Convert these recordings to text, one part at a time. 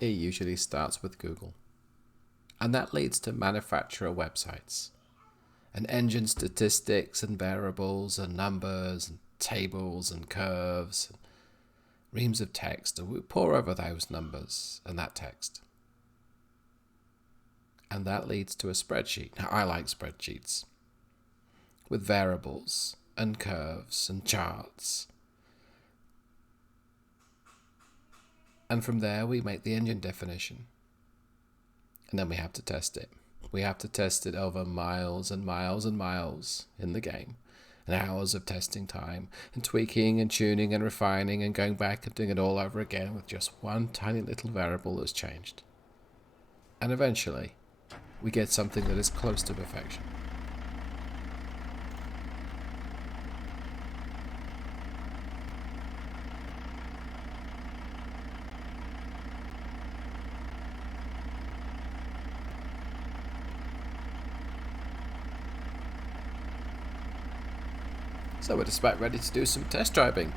it usually starts with Google. And that leads to manufacturer websites and engine statistics and variables and numbers and tables and curves and reams of text. And we pore over those numbers and that text. And that leads to a spreadsheet. Now, I like spreadsheets with variables and curves and charts. And from there, we make the engine definition. And then we have to test it. We have to test it over miles and miles and miles in the game. And hours of testing time and tweaking and tuning and refining and going back and doing it all over again with just one tiny little variable that's changed. And eventually, we get something that is close to perfection. So we're just about ready to do some test driving,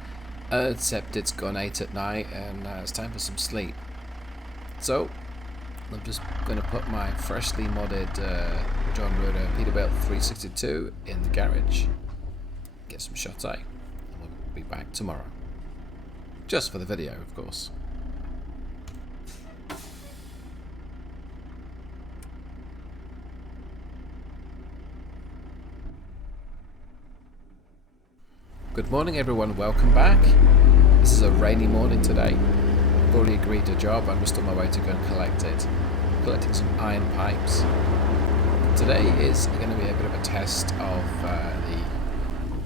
except it's gone 8 at night and it's time for some sleep. So I'm just going to put my freshly modded John Ruder Peterbilt 362 in the garage, get some shots eye, and we'll be back tomorrow. Just for the video, of course. Good morning everyone, welcome back. This is a rainy morning today. I've already agreed to a job, I'm just on my way to go and collect it. Collecting some iron pipes. Today is going to be a bit of a test of the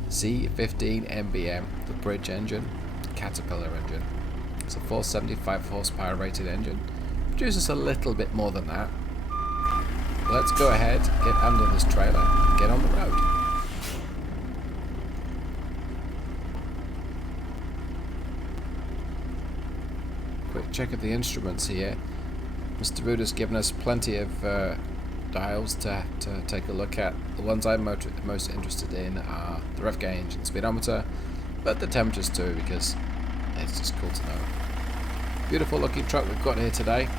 C-15 MBN, the bridge engine, Caterpillar engine. It's a 475 horsepower rated engine. Produces a little bit more than that. Let's go ahead, get under this trailer, and get on the road. Quick check of the instruments here. Mr. Ruder's given us plenty of dials to take a look at. The ones I'm most interested in are the ref gauge and speedometer, but the temperatures too, because it's just cool to know. Beautiful looking truck we've got here today.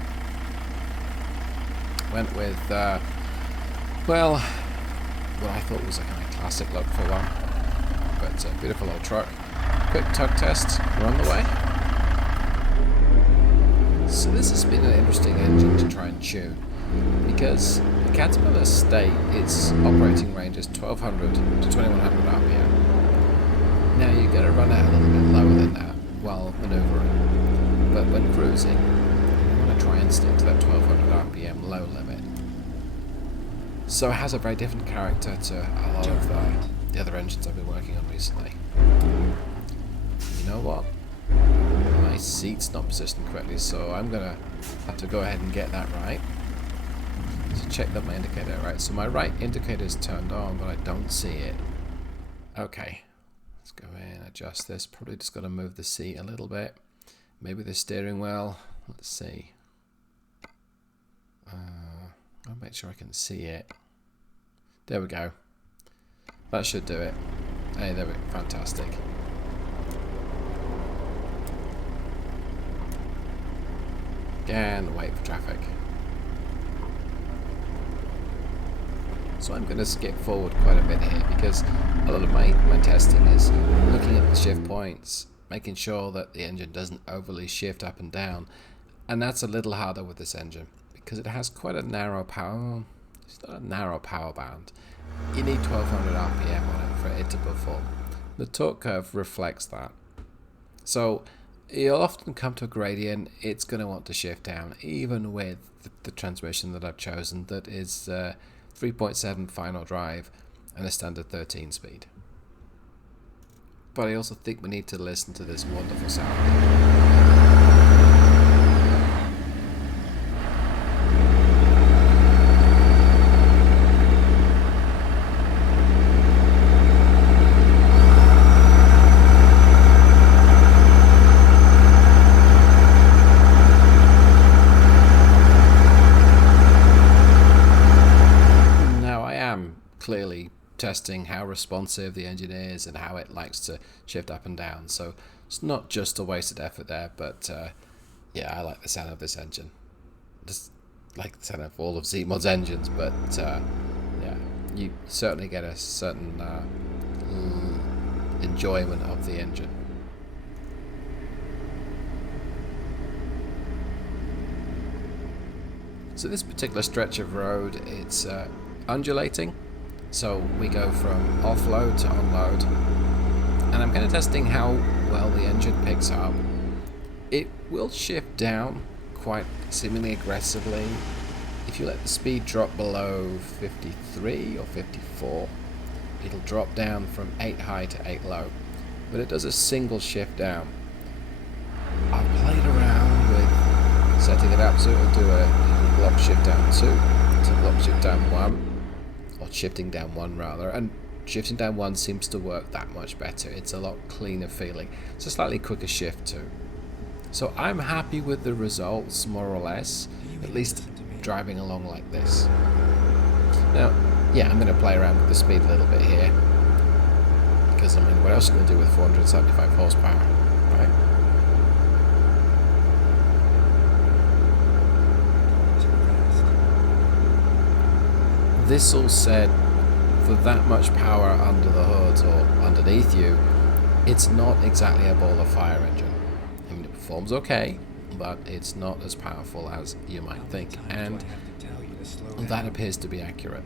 Went with, well, what I thought was a kind of classic look for one, but a beautiful old truck. Quick tug test, we're on the way. So this has been an interesting engine to try and tune, because the Caterpillar state its operating range is 1200 to 2100 RPM. Now you're going to run out a little bit lower than that while manoeuvring, but when cruising you want to try and stick to that 1200 RPM low limit. So it has a very different character to a lot of the other engines I've been working on recently. You know what? My seat's not positioned correctly, so I'm gonna have to go ahead and get that right. So check that my indicator right. So my right indicator is turned on, but I don't see it. Okay, let's go in, adjust this. Probably just got to move the seat a little bit. Maybe the steering wheel. Let's see. I'll make sure I can see it. There we go. That should do it. Hey, there we go. Fantastic. And wait for traffic. So I'm going to skip forward quite a bit here, because a lot of my testing is looking at the shift points, making sure that the engine doesn't overly shift up and down, and that's a little harder with this engine because it has quite a narrow power. It's not a narrow power band. You need 1200 RPM on it for it to perform. The torque curve reflects that. So you'll often come to a gradient, it's going to want to shift down, even with the transmission that I've chosen that is 3.7 final drive and a standard 13 speed. But I also think we need to listen to this wonderful sound. Clearly testing how responsive the engine is and how it likes to shift up and down, so it's not just a wasted effort there, but Yeah, I like the sound of this engine. Just like the sound of all of Zeemods engines, but yeah, you certainly get a certain enjoyment of the engine. So this particular stretch of road, it's undulating, so we go from offload to onload, and I'm kind of testing how well the engine picks up. It will shift down quite seemingly aggressively. If you let the speed drop below 53 or 54, it'll drop down from 8 high to 8 low, but it does a single shift down. I've played around with setting it up so it'll do a block shift down 2 to block shift down 1, or shifting down 1 rather, and shifting down 1 seems to work that much better. It's a lot cleaner feeling. It's a slightly quicker shift too. So I'm happy with the results, more or less, at least driving along like this. Now, yeah, I'm going to play around with the speed a little bit here, because I mean, what else are you going to do with 475 horsepower, right? This all said, for that much power under the hood or underneath you, it's not exactly a ball of fire engine. I mean, it performs okay, but it's not as powerful as you might think, and that appears to be accurate.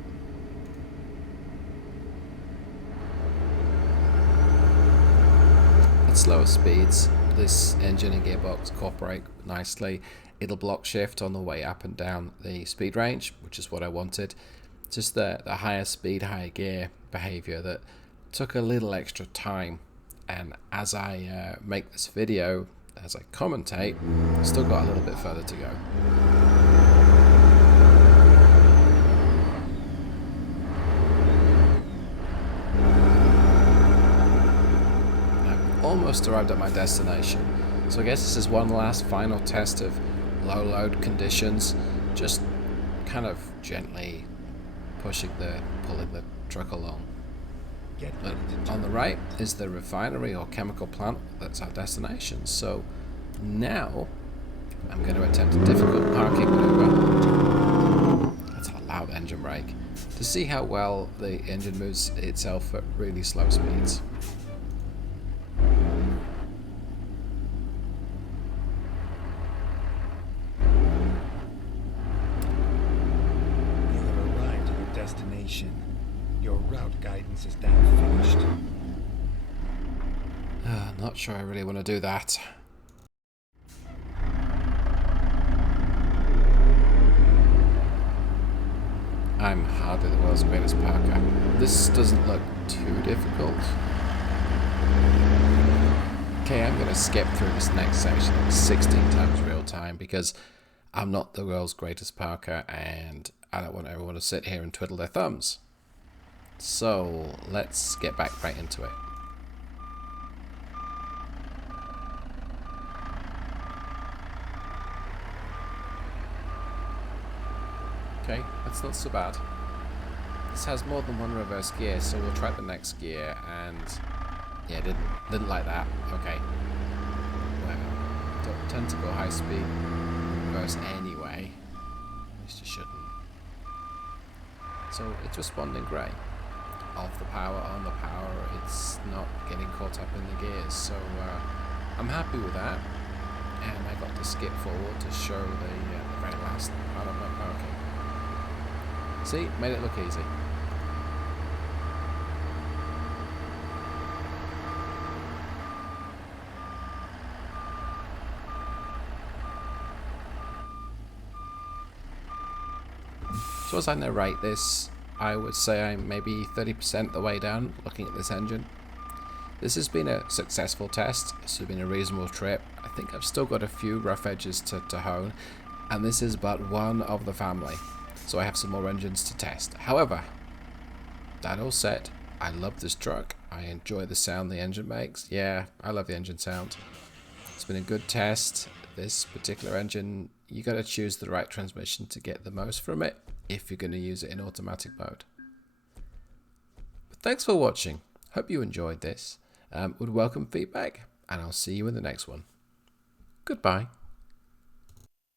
At slower speeds, this engine and gearbox cooperate nicely. It'll block shift on the way up and down the speed range, which is what I wanted. Just the higher speed, higher gear behavior that took a little extra time, and as I make this video, as I commentate, still got a little bit further to go. I've almost arrived at my destination, so I guess this is one last final test of low load conditions, just kind of gently pulling the truck along. But on the right is the refinery or chemical plant. That's our destination. So now I'm going to attempt a difficult parking maneuver. That's a loud engine brake, to see how well the engine moves itself at really slow speeds. Your route guidance is now finished. Not sure I really want to do that. I'm hardly the world's greatest parker. This doesn't look too difficult. Okay, I'm going to skip through this next section 16 times real time because I'm not the world's greatest parker and I don't want everyone to sit here and twiddle their thumbs. So let's get back right into it. Okay, that's not so bad. This has more than one reverse gear, so we'll try the next gear, and yeah, didn't like that. Okay. Well, don't tend to go high speed reverse anyway. At least you shouldn't. So it's responding great. Off the power, on the power, it's not getting caught up in the gears, so I'm happy with that. And I got to skip forward to show the very last part of my parking. See, made it look easy. So as I narrate this, I would say I'm maybe 30% the way down looking at this engine. This has been a successful test. This has been a reasonable trip. I think I've still got a few rough edges to hone, and this is but one of the family. So I have some more engines to test. However, that all said, I love this truck. I enjoy the sound the engine makes. Yeah, I love the engine sound. It's been a good test. This particular engine, you got to choose the right transmission to get the most from it if you're going to use it in automatic mode. But thanks for watching. Hope you enjoyed this. Would welcome feedback, and I'll see you in the next one. Goodbye.